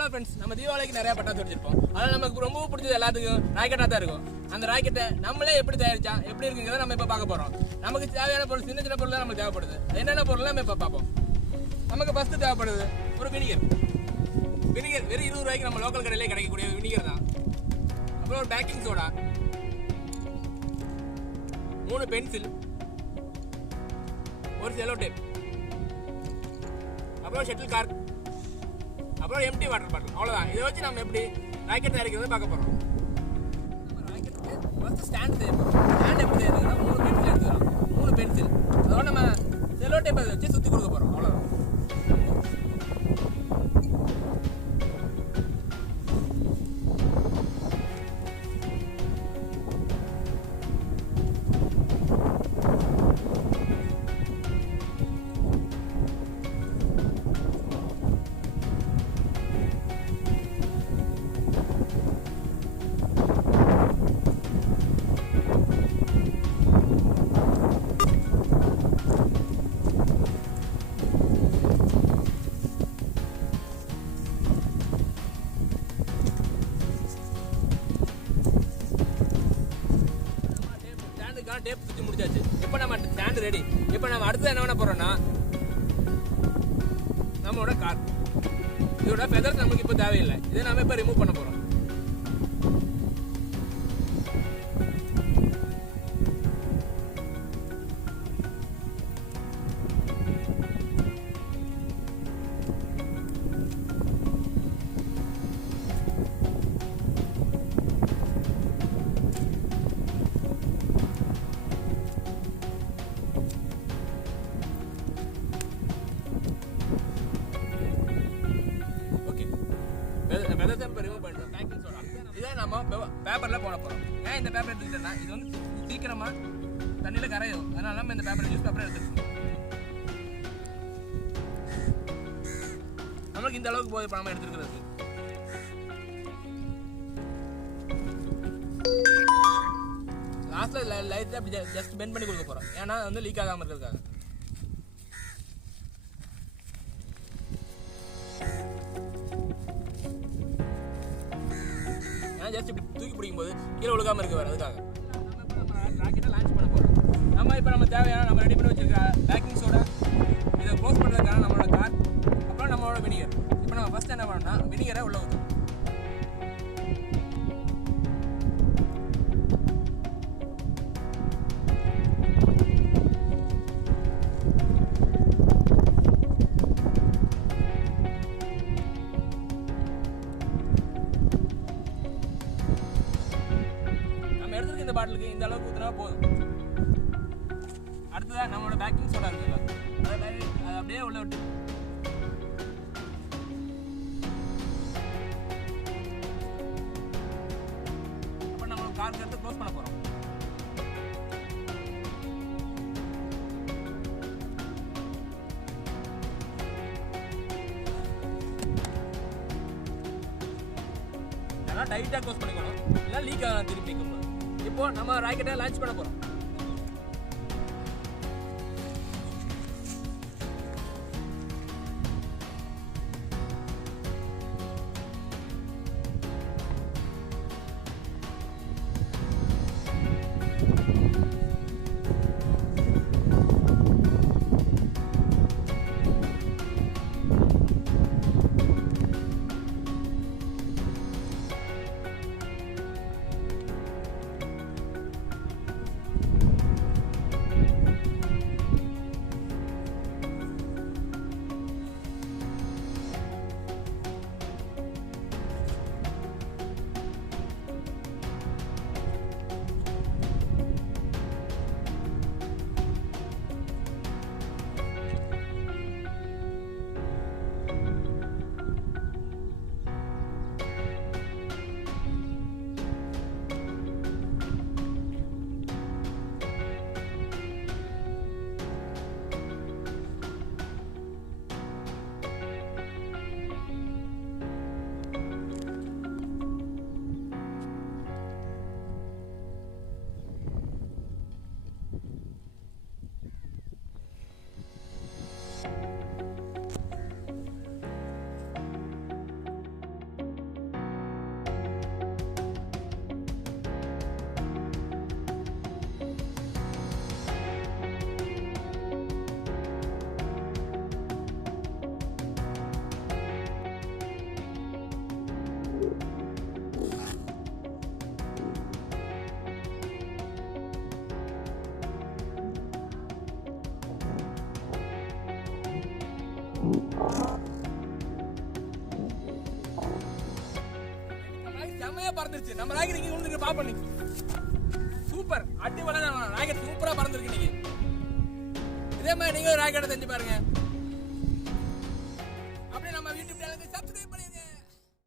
Hello friends, நம்ம தீபாவளிக்கு நிறைய பட்டாசு வச்சிருப்போம். அதனால் நமக்கு ரொம்ப பிடிச்சது எல்லாத்துக்கும் ராக்கெட்டாக தான் இருக்கும். அந்த ராக்கெட்டை நம்மளே எப்படி தயாரிச்சா எப்படி இருக்குங்கிறத நம்ம இப்போ பார்க்க போகிறோம். நமக்கு தேவையான பொருள் சின்ன சின்ன பொருள் தான் நமக்கு தேவைப்படுது. என்னென்ன பொருள்லாம் நம்ம இப்போ பார்ப்போம். நமக்கு ஃபஸ்ட்டு தேவைப்படுது ஒரு வினிகர். வெறும் 20 ரூபாய்க்கு நம்ம லோக்கல் கடையிலே கிடைக்கக்கூடிய வினிகர் தான். அப்புறம் ஒரு பேக்கிங் சோடா, 3 பென்சில், ஒரு செலோ டேப், அப்புறம் ஷட்டில் கார்க், அப்புறம் எம்டி வாட்டர் பாட்டில். அவ்வளோதான். இதை வச்சு நம்ம எப்படி ராக்கெட் தயாரிக்கிறது பார்க்க போகிறோம். நம்ம ராக்கெட்டுக்கு ஃபஸ்ட்டு ஸ்டாண்ட் தேவைப்படும். ஸ்டாண்ட் எப்படி தேவைன்னா 3 பென்சில் எடுத்துக்கலாம். 3 பென்சில் அதோட நம்ம செலோ டேப்பை வச்சு சுற்றி கொடுக்க போகிறோம். அவ்வளோதான். டேப் சுற்றி முடிச்சாச்சு. இப்போ நம்ம ஸ்டாண்ட் ரெடி. இப்போ நம்ம அடுத்து என்ன பண்ண போறோம்னா நம்மளோட கார். இதோட ஃபெதர்ஸ் நமக்கு இப்போ தேவையில்லை. இதை நம்ம இப்போ ரிமூவ் பண்ண போறோம். இதை நம்ம பேப்பரில் போட போகிறோம். ஏன் இந்த பேப்பர் எடுத்துக்கிட்டோம்னா இது வந்து சீக்கிரமாக தண்ணியில் கரையும். அதனால நம்ம இந்த பேப்பரை நியூஸ் பேப்பரை எடுத்துக்கணும். நமக்கு இந்த அளவுக்கு போய் நம்ம எடுத்துக்கிறது. லாஸ்ட்டில் லைட்டாக அப்படி ஜஸ்ட் பெண்ட் பண்ணி கொடுக்க போகிறோம். ஏன்னா வந்து லீக் ஆகாமல் இருக்கிறதுக்காக. ஜஸ்ட் இப்படி தூக்கி பிடிக்கும்போது கீழே ஒழுகாமல் இருக்க வேறு. அதுக்காக நம்ம ராக்கெட்டை லான்ச் பண்ண போகிறோம். நம்ம தேவையான நம்ம ரெடி பண்ணி வச்சிருக்க பேக்கிங் சோடா, இதை க்ளோஸ் பண்ணுறதுக்கான நம்மளோட கார், அப்புறம் நம்மளோட வினிகர். இப்போ நம்ம ஃபஸ்ட் என்ன பண்ணோம்னா வினிகரை உள்ள ஊற்றணும். இந்த பாட்டிலுக்கு இந்த அளவுக்கு ஊற்றினா போதும். அடுத்ததான் நம்மளோட பேக்கிங் சோடா இருக்குல்ல, அதை அப்படியே உள்ள விட்டு அப்போ நம்ம கார்க்கு எடுத்து க்ளோஸ் பண்ண போகிறோம். நல்லா டைட்டாக க்ளோஸ் பண்ணிக்கணும், இல்லை லீக் ஆகலாம் திருப்பி வைக்கும்போது. இப்போ நம்ம ராக்கெட்டை லான்ச் பண்ண போறோம். விழுந்துருச்சு. நம்ம ராக்கெட் இங்கே விழுந்துருக்கு பாப்போம் நீ. சூப்பர், அடிப்படையா ராக்கெட் சூப்பரா பறந்துருக்கு நீங்க. இதே மாதிரி நீங்க ஒரு ராக்கெட்டை செஞ்சு பாருங்க.